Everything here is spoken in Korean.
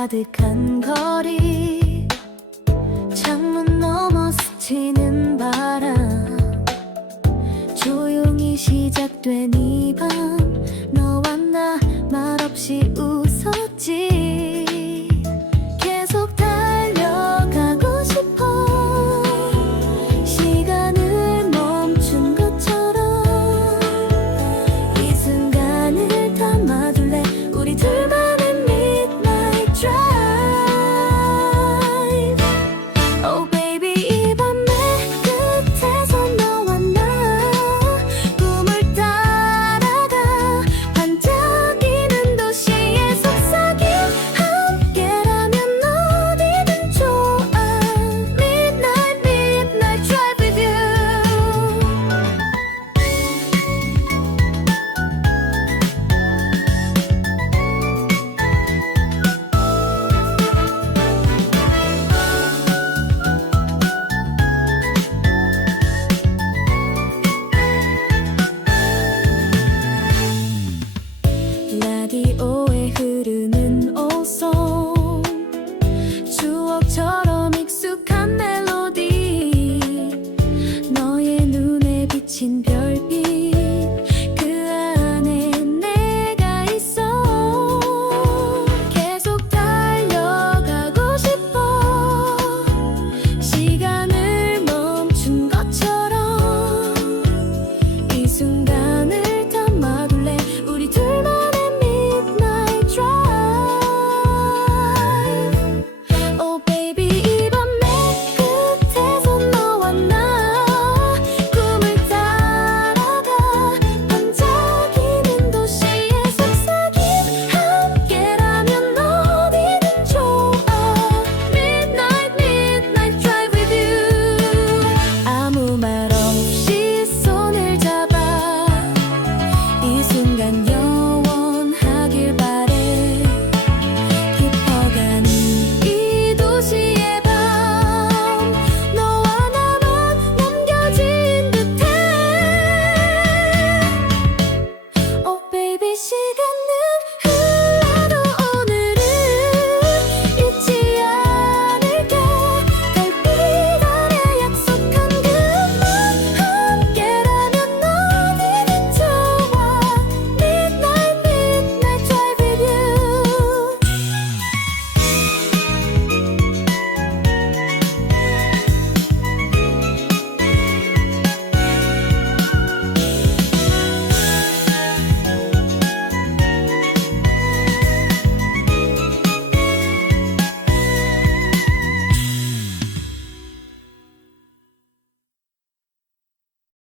가득한 거리. dark in